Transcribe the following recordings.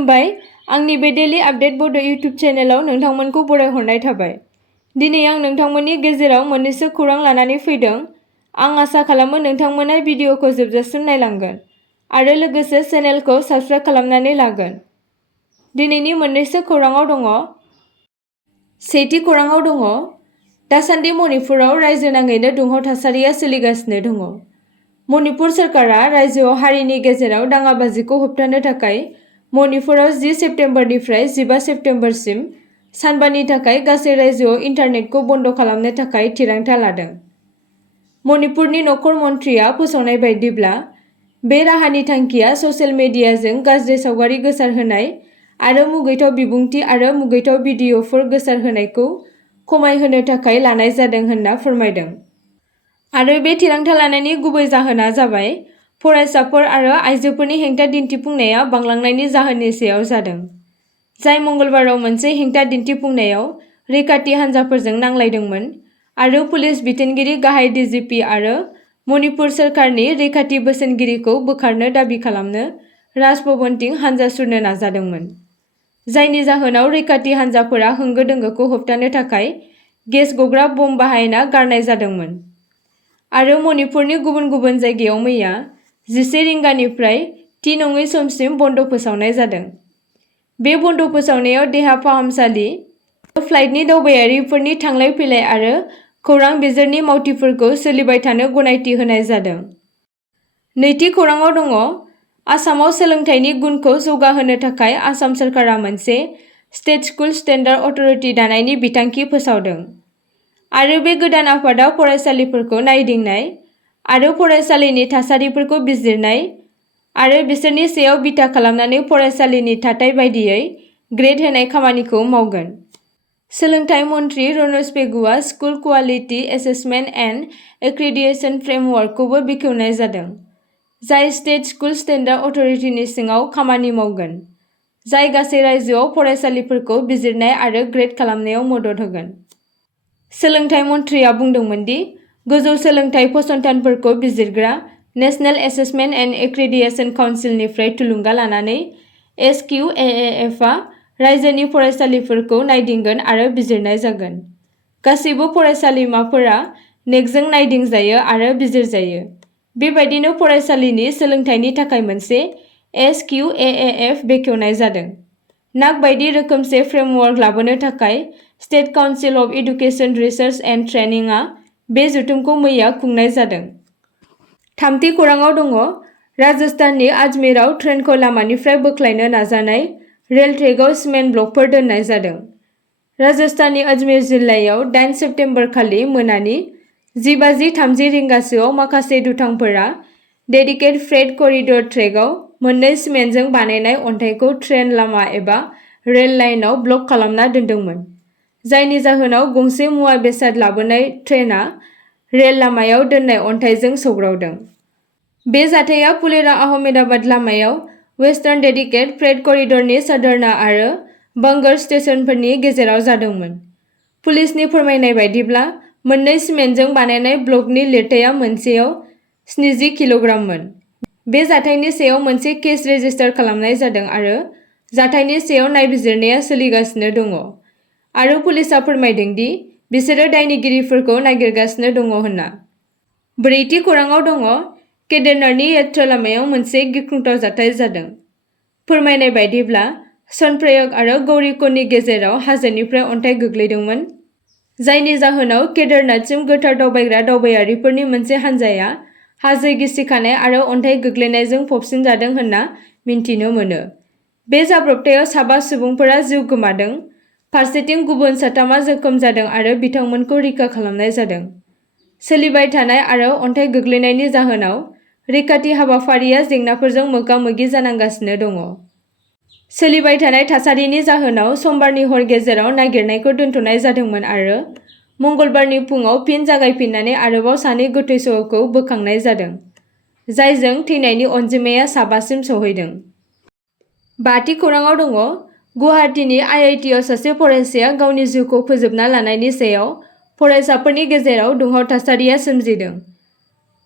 खुलुमबाय आंनि बे डेली आपडेट बड' इउटुब चेनेलाव नोंथांमोनखौ बरायहरनाय थाबाय। दिनै आं नोंथांमोननि गेजेराव मोननैसो खौरां लानानै फैदों। आं आसा खालामो नोंथांमोना भिडिअखौ जोबजासिम नायलांगोन आरो लोगोसे चेनेलखौ साबस्क्राइब खालामनानै लागोन। दिनैनि मोननैसो खौराङाव दङ। सेथि खौराङाव दङ दासान्दि मणिपुराव रायजो नाङैनो दुंहाव थासारिया सोलिगासिनो दङ। मणिपुर सोरखारा रायजोआव हारिनि गेजेराव दाङाबाजिखौ होबथानो थाखाय मणिपुराव 10 सेप्तेम्बरनिफ्राय 15 सेप्तेम्बरसिम सानबानि थाखाय गासै रायजोआव इन्टारनेटखौ बन्द खालामनो थाखाय थिरांथा लादों। मणिपुरनि नखर मन्थ्रिया फोसावनाय बायदिब्ला बे राहानि थांखिया ससियेल मिडियाजों गाज्रि सावगारि गोसारहोनाय आरो मुगैथाव बिबुंथि आरो मुगैथाव भिडिअफोर गोसारहोनायखौ खमायहोनो थाखाय लानाय जादों होनना फोरमायदों। आरो बे थिरांथा लानायनि गुबै जाहोना जाबाय फरायसाफोर आरो आइजोफोरनि हेंथा दिन्थिफुंनाया बांलांनायनि जाहोननि सायाव जादों, जाय मंगलबाराव मोनसे हेंथा दिन्थिफुंनायाव रैखाथि हान्जाफोरजों नांलायदोंमोन आरो पुलिस बिथोनगिरि गाहाय डिजिपि आरो मणिपुर सोरखारनि रैखाथि बोसोनगिरिखौ बोखारनो दाबि खालामनो राजभवनथिं हान्जा सुरनो नाजादोंमोन, जायनि जाहोनाव रैखाथि हान्जाफोरा होंगो दोंगोखौ होबथानो थाखाय गेस गग्रा बम बाहायना गारनाय जादोंमोन। आरो मणिपुरनि गुबुन गुबुन जायगायाव मैया 11 रिंगानिफ्राय थि नङै समसिम बन्द फोसावनाय जादों। बे बन्द फोसावनायाव देहा फाहामसालि, फ्लाइटनि दावबायारिफोरनि थांलाय फैलाय आरो खौरां बिजोंनि मावथिफोरखौ सोलिबाय थानो गनायथि होनाय जादों। नैथि खौराङाव दङ आसामाव सोलोंथाइनि गुनखौ जौगाहोनो थाखाय आसाम सोरखारा मोनसे स्टेट स्कुल स्टेन्डार्ड अथरिटि दानायनि बिथांखि फोसावदों। आरो बे गोदान आफादा फरायसालिफोरखौ नायदिंनाय आरो फरायसालिनि थासारिफोरखौ बिजिरनाय आरो बिसोरनि सायाव बिथा खालामनानै फरायसालिनि थाथाय बायदियै ग्रेड होनाय खामानिखौ मावगोन। सोलोंथाइ मन्थ्रि रनज पेगुआ school quality assessment and accreditation फ्रेमवर्कखौबो बेखेवनाय जादों, जाय स्टेट स्कुल स्टेन्डार्ड अथरिटिनि सिङाव खामानि मावगोन, जाय गासै रायजोआव फरायसालिफोरखौ बिजिरनाय आरो ग्रेड खालामनायाव मदद होगोन। सोलोंथाइ मन्थ्रिया बुंदोंमोन दि गोजौ सोलोंथाइ फसंथानफोरखौ बिजिरग्रा नेशनेल एसेसमेन्ट एन्ड एक्रिडिटेसन काउन्सिलनिफ्राय थुलुंगा लानानै एसकिउएएएफआ रायजोनि फरायसालिफोरखौ नायदिंगोन आरो बिजिरनाय जागोन। गासैबो फरायसालिमाफोरा नेकजों नायदिंजायो आरो बिजिरजायो। बेबायदिनो फरायसालिनि सोलोंथाइनि थाखाय मोनसे एसकिउएएएफ बेखेवनाय जादों। नाक बायदि रोखोमसे फ्रेमवर्क लाबोनो थाखाय state council of education research and ट्रेनिंआ बे जथुमखौ मैया खुंनाय जादों। थामथि खौराङाव दङ राजस्थाननि आजमेराव ट्रेनखौ लामानिफ्राय बोख्लायनो नाजानाय रेल ट्रेकआव सिमेन्ट ब्लकफोर दोननाय जादों। राजस्थाननि अजमेर जिल्लायाव 8 सेप्तेम्बर खालि मोनानि 10:30 रिंगासोआव माखासे दुथांफोरा डेडिकेटेड फ्रेट करिडर ट्रेकआव मोननै सिमेन्टजों बानायनाय अन्थाइखौ ट्रेन लामा एबा रेल लाइनआव ब्लक खालामना दोनदोंमोन, जायनि जाहोनाव गंसे मुवा बेसाद लाबोनाय ट्रेनआ रेल लामायाव दोननाय अन्थाइजों सौग्रावदों। बे जाथाया फुलेरा आहमेदाबाद लामायाव वेस्टार्न डेडिकेटेड फ्रेट करिडरनि सादारना आरो बांगर स्टेशनफोरनि गेजेराव जादोंमोन। पुलिसनि फोरमायनाय बायदिब्ला मोननै सिमेन्टजों बानायनाय ब्लकनि लिरथाया मोनसेयाव 70 किल'ग्राममोन। बे जाथायनि सायाव मोनसे केस रेजिस्टार खालामनाय जादों आरो जाथायनि सायाव नायबिजिरनाया सोलिगासिनो दङ आरो पुलिसआ फोरमायदों दि बिसोरो दायनिगिरिफोरखौ नागिरगासिनो दङ होनना। ब्रैथि खौराङाव दङ केदारनाथनि यात्रा लामायाव मोनसे गिख्रंथाव जाथाय जादों। फोरमायनाय बायदिब्ला सोनप्रयाग आरो गौरीकुंडनि गेजेराव हाजोनिफ्राय अन्थाइ गोग्लैदोंमोन, जायनि जाहोनाव केदारनाथसिम गोथार दावबायग्रा दावबायारिफोरनि मोनसे हानजाया हाजो गिसिखानाय आरो अन्थाइ गोग्लैनायजों फबसिनजादों होनना मिन्थिनो मोनो। बे जाब्रबथायाव 7 सुबुंफोरा जिउ गोमादों, फारसेथिं गुबुन 3 जोखोम जादों आरो बिथांमोनखौ रैखा खालामनाय जादों। सोलिबाय थानाय आरो अन्थाइ गोग्लैनायनि जाहोनाव रैखाथि हाबाफारिया जेंनाफोरजों मोगा-मोगि जानांगासिनो दङ। सोलिबाय थानाय थासारिनि जाहोनाव समबारनि हर गेजेराव नागिरनायखौ दोनथ'नाय जादोंमोन आरो मंगलबारनि फुंआव फिन जागायफिननानै आरोबाव 2 गोथै सह'खौ बोखांनाय जादों, जायजों थैनायनि अनजिमाया 7 सिम सौहैदों। बाथि खौराङाव दङ गुवाहाटीनि आईआईटीआव सासे फरायसाया गावनि जिउखौ फोजोबना लानायनि सायाव फरायसाफोरनि गेजेराव दुंहाव थासारिया सोमजिदों।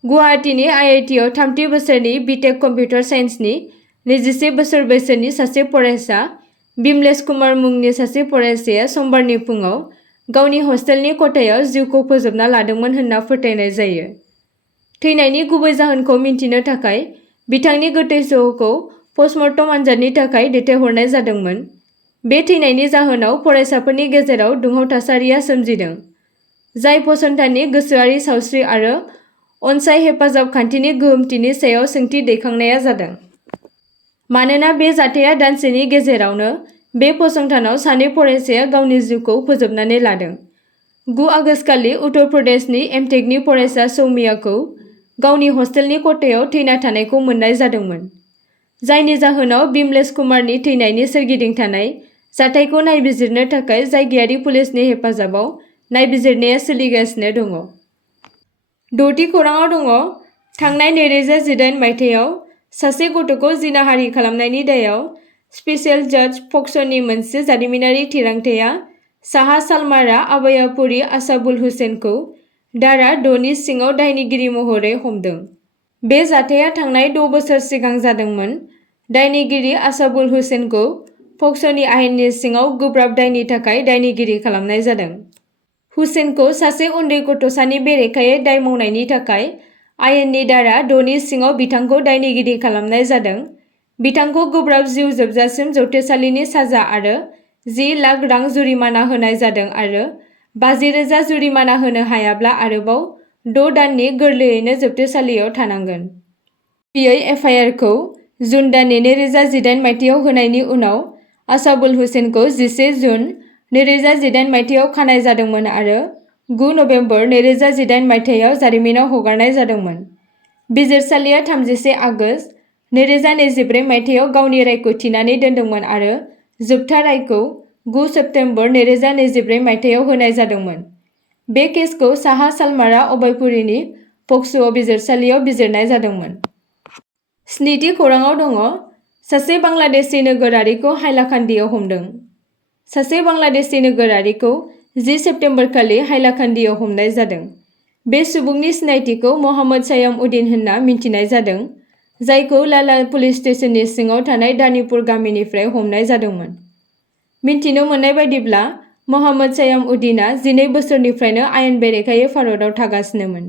गुवाहाटीनि आईआईटीआव 3थि बोसोरनि बिटेक कम्पिउटार साइन्सनि 21 बोसोर बैसोनि सासे फरायसा बिमलेश कुमार मुंनि सासे फरायसाया समबारनि फुङाव गावनि हस्टेलनि खथायाव जिउखौ फोजोबना लादोंमोन होनना फोथायनाय जायो। थैनायनि गुबै जाहोनखौ मिन्थिनो थाखाय बिथांनि गोथै सह'खौ पस्टमर्टम आनजादनि थाखाय दैथायहरनाय जादोंमोन। बे थैनायनि जाहोनाव फरायसाफोरनि गेजेराव दुंहाव थासारिया सोमजिदों, जाय फसंथाननि गोसोआरि सावस्रि आरो अनसाइ हेफाजाब खान्थिनि गोहोमथिनि सायाव सोंथि दैखांनाया जादों। मानोना बे जाथाया दानसेनि गेजेरावनो बे फसंथानाव सानै फरायसाया गावनि जिउखौ फोजोबनानै लादों। 9 आगस्तखालि उत्तर प्रदेशनि एमटेकनि फरायसा सौमियाखौ गावनि हस्टेलनि खथायाव थैना थानायखौ मोन्नाय जादोंमोन, जायनि जाहोनाव बिमलेश कुमारनि थैनायनि सोरगिदिं थानाय जाथायखौ नायबिजिरनो थाखाय जायगायारि पुलिसनि हेफाजाबाव नायबिजिरनाया सोलिगासिनो दङ। 6थि खौराङाव दङ। थांनाय 2018 मायथाइयाव सासे गथ'खौ जिनाहारि खालामनायनि दायाव स्पेशल जज पक्स'नि मोनसे जारिमिनारि थिरांथाया साहा सालमारा आबायापुरी आसाबुल हुसेनखौ धारा 6 नि सिङाव दायनिगिरि महरै हमदों। बे जाथाया थांनाय 6 बोसोर सिगां जादोंमोन। दायनिगिरि आसाबुल हुसेनखौ पक्स'नि आयेननि सिङाव गोब्राब दायनि थाखाय दायनिगिरि खालामनाय जादों। हुसेनखौ सासे उन्दै गथ'सानि बेरेखायै दाय मावनायनि थाखाय आयेननि धारा 6 नि सिङाव बिथांखौ दायनिगिरि खालामनाय जादों। बिथांखौ गोब्राब जिउ जोबजासिम जौथेसालिनि साजा आरो 10 लाख रां जुरिमाना होनाय जादों आरो 50,000 जुरिमाना होनो हायाब्ला आरोबाव 6 दाननि गोरलैयैनो जोबथेसालियाव थानांगोन। गिबियै एफआइआरखौ जुन दाननि 2018 मायथाइयाव होनायनि उनाव आसाबुल हुसेनखौ 11 जुन 2018 मायथाइयाव खानाय जादोंमोन आरो 9 नबेम्बर 2018 मायथाइयाव जारिमिनाव हगारनाय जादोंमोन। बिजिरसालिया 31 आगस्त 2024 मायथाइयाव गावनि रायखौ थिनानै दोनदोंमोन आरो जोबथा रायखौ 9 सेप्तेम्बर 2024 मायथाइयाव होनाय जादोंमोन। बे केसखौ साहा सालमारा अभयपुरीनि पक्स'अ बिजिरसालियाव बिजिरनाय जादोंमोन। 7थि खौराङाव दङ। सासे बांलादेशी नोगोरारिखौ हाइलाकान्दियाव हमदों। सासे बांलादेशी नोगोरारिखौ 10 सेप्तेम्बर खालि हाइलाकान्दियाव हमनाय जादों। बे सुबुंनि सिनायथिखौ मोहम्मद सायाम उद्दीन होनना मिथिनाय जादों, जायखौ लाला पुलिस स्टेशननि सिङाव थानाय दानिपुर गामिनिफ्राय हमनाय जादोंमोन। मिन्थिनो मोननाय बायदिब्ला मोहम्मद सायाम उद्दीनआ 12 बोसोरनिफ्रायनो आयेन बेरेखायै भारतआव थागासिनोमोन।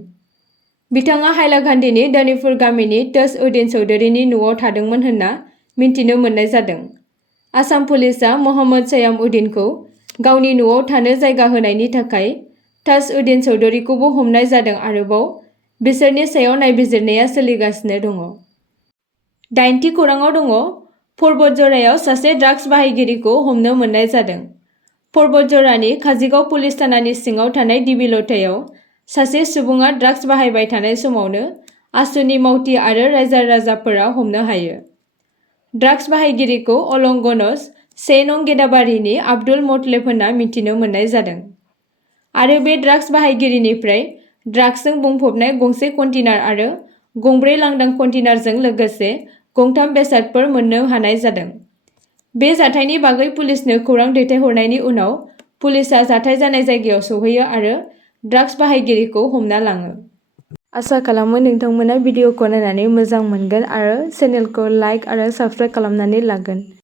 बिथाङा हाइलाकान्दिनि दानिपुर गामिनि तज उद्दीन चौधुरीनि न'आव थादोंमोन होनना मिन्थिनो मोननाय जादों। आसाम पुलिसआ मोहम्मद सायाम उद्दीनखौ गावनि न'आव थानो जायगा होनायनि थाखाय तज उद्दीन चौधुरीखौबो हमनाय जादों आरोबाव बिसोरनि सायाव नायबिजिरनाया सोलिगासिनो दङ। 8थि खौराङाव दङ। पर्बतझरायाव सासे ड्राग्स बाहायगिरिखौ हमनो मोननाय जादों। पर्बतझरानि काजिगाव पुलिस थानानि सिङाव थानाय दिबिलतायाव सासे सुबुङा ड्राग्स बाहायबाय थानाय समावनो आसुनि मावथि आरो रायजो-राजाफोरा हमनो हायो। ड्राग्स बाहायगिरिखौ अलंगनज 1 नं गेदाबारिनि आब्दुल मतलेब होनना मिथिनो मोननाय जादों आरो बे ड्राग्स बाहायगिरिनिफ्राय ड्राग्सजों बुंफबनाय गंसे कन्टेनार आरो गंब्रै लांदां कन्टेनारजों लोगोसे गंथाम बेसादफोर मोननो हानाय जादों। बे जाथायनि बागै पुलिसनो खौरां दैथायहरनायनि उनाव पुलिसआ जाथाय जानाय जायगायाव सौहैयो आरो ड्राग्स बाहायगिरिखौ हमना लाङो। आसा खालामो नोंथांमोना भिडिअखौ नायनानै मोजां मोनगोन आरो चेनेलखौ लाइक आरो साबस्क्राइब खालामनानै लागोन।